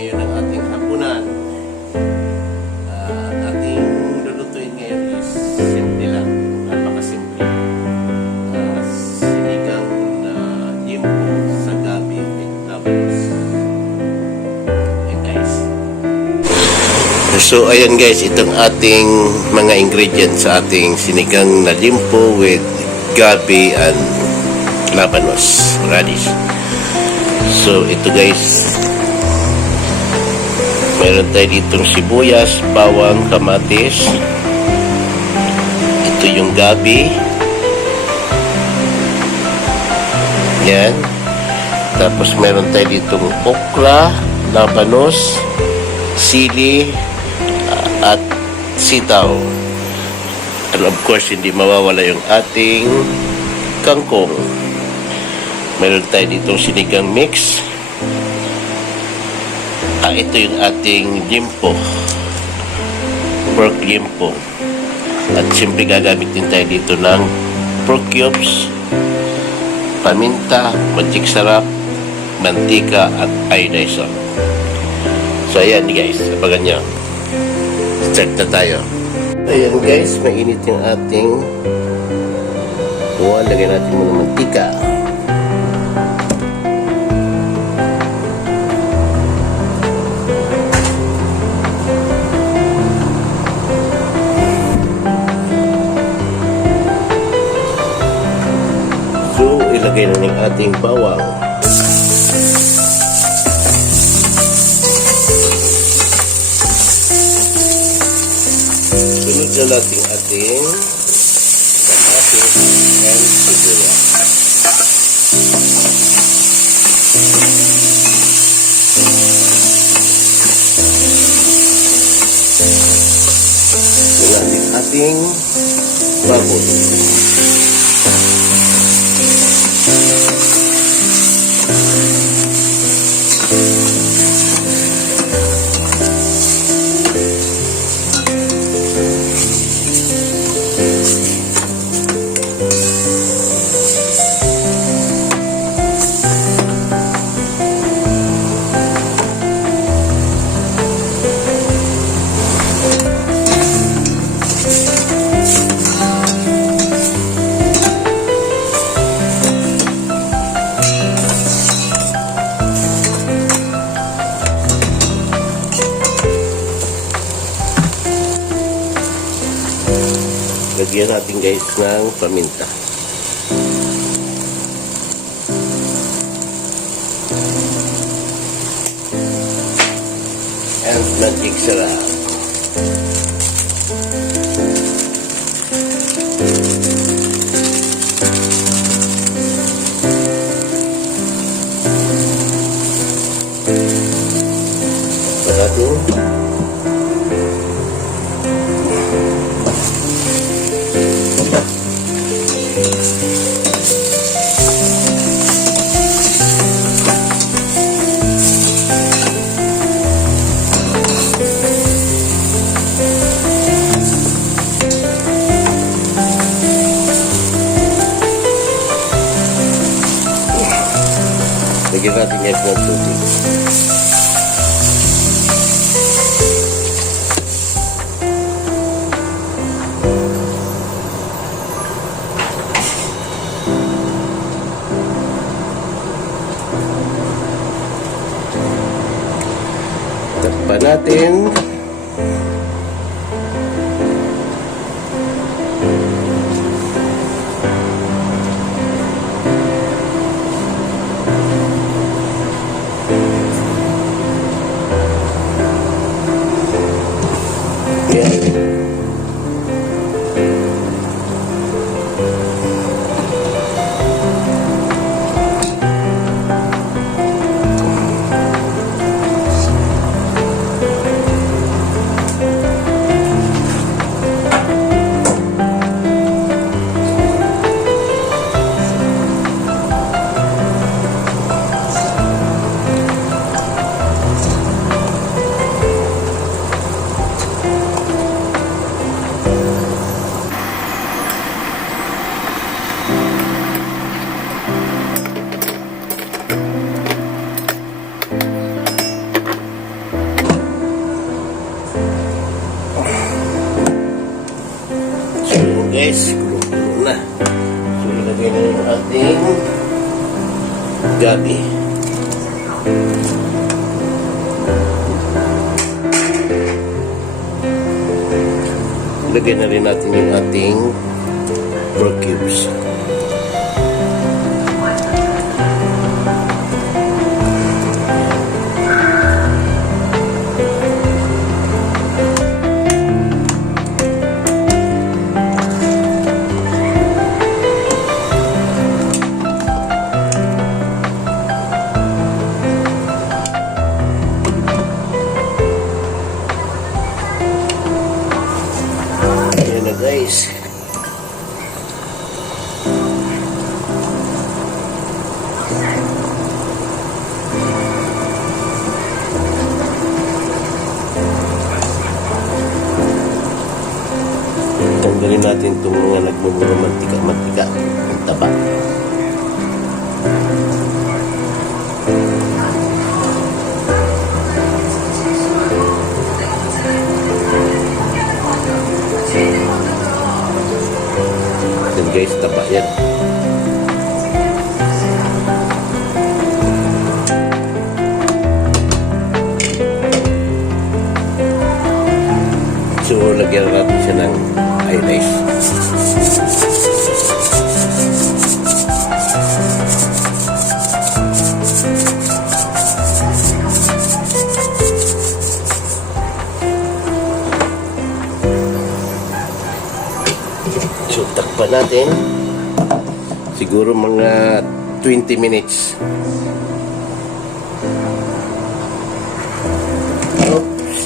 ngayon ang ating hapunan. Ating lulutuin ngayon is simple lang, napakasimple. Sinigang na liempo sa gabi with labanos. Ayan guys. So ayan guys, itong ating mga ingredients sa ating sinigang na liempo with gabi and labanos radish. So ito guys, meron tayo ditong sibuyas, bawang, kamatis. Ito yung gabi. Yan. Tapos meron tayo ditong okra, labanos, sili, at sitaw. And of course, hindi mawawala yung ating kangkong. Meron tayo ditong sinigang mix. Ito yung ating liempo, pork liempo. At siyempre gagamitin tayo dito ng pork cubes, paminta, magic sarap, mantika, at iodized salt. So ayan guys, abangan nyo. Start na tayo. Ayan guys, mainit yung ating buwan. Lagyan natin muna mantika. Ilagay na ng ating bawang. Sunod na natin ating kamatis and sibuyas. Sunod natin ating baboy. Lagyan natin guys ng paminta. And magic sarap. Sarado. Lagyan natin guys ng tubig. Takpan natin. guys, kulo-kulo na. So ilagay na yung ating gabi. Ilagay na rin natin yung ating pork cubes. Guys, tanggalin natin itong mga nagmumuro mantika-mantika ng taba. Guys, taba yan. So, lagyan natin siya ng mayonnaise. So, takpan natin. Siguro mga 20 minutes. Oops.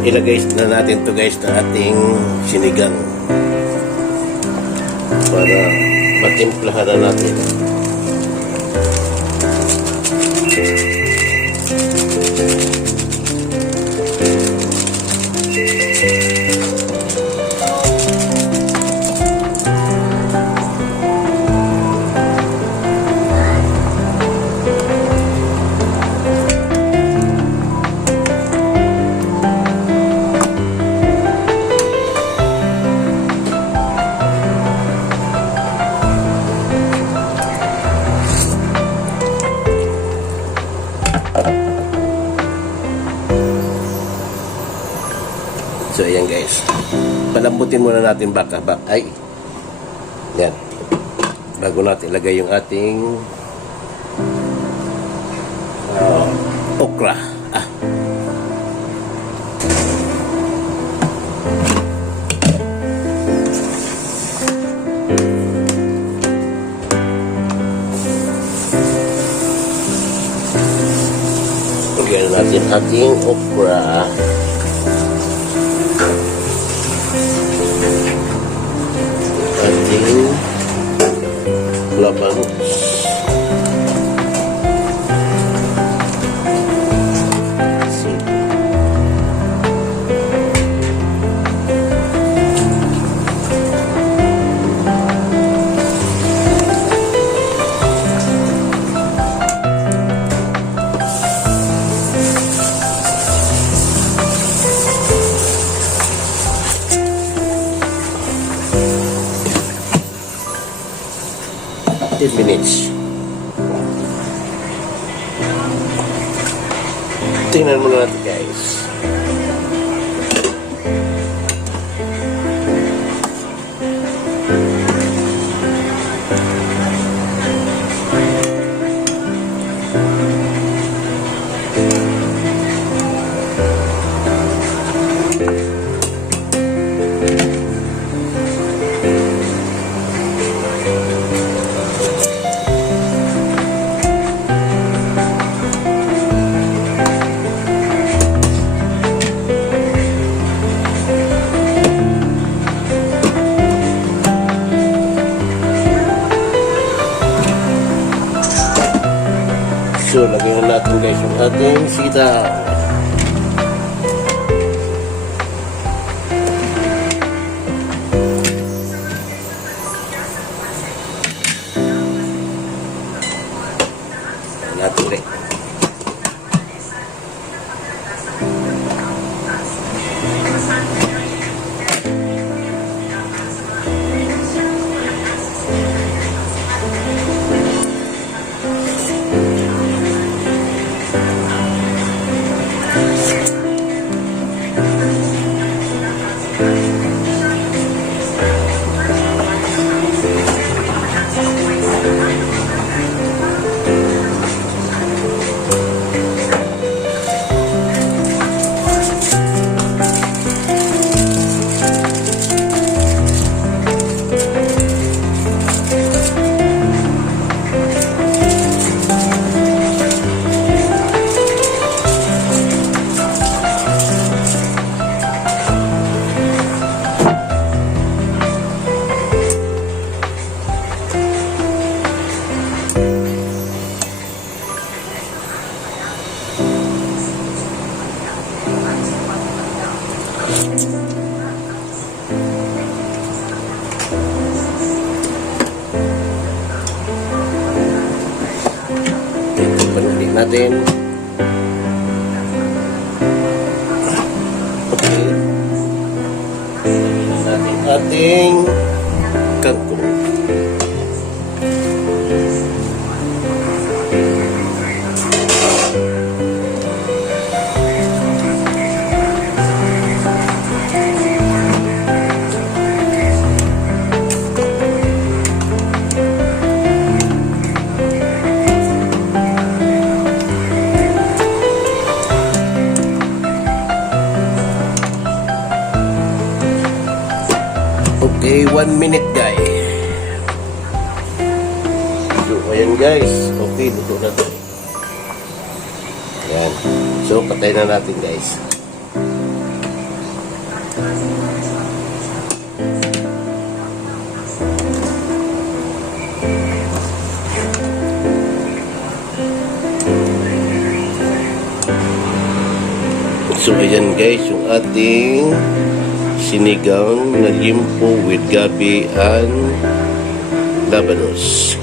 Ilagay na natin to guys na ating sinigang. Para matimplahan na natin. So, ayan guys. Palambutin muna natin baka. Ay. Yan. Bago natin ilagay yung ating okra. Lagyan natin ating okra. Ating labanos. Minutes. Tingnan muna natin guys. So, lagyan natin guys yung ating sitaw. Natin rin. Takpan ulit natin. Okay. Lagyan natin ating kangkong. Okay, 1 minute guys. So, ayan guys. Okay, luto na to. Ayan. So, patay na natin guys. So, ayan guys, yung ating sinigang na Liempo with Gabi and Labanos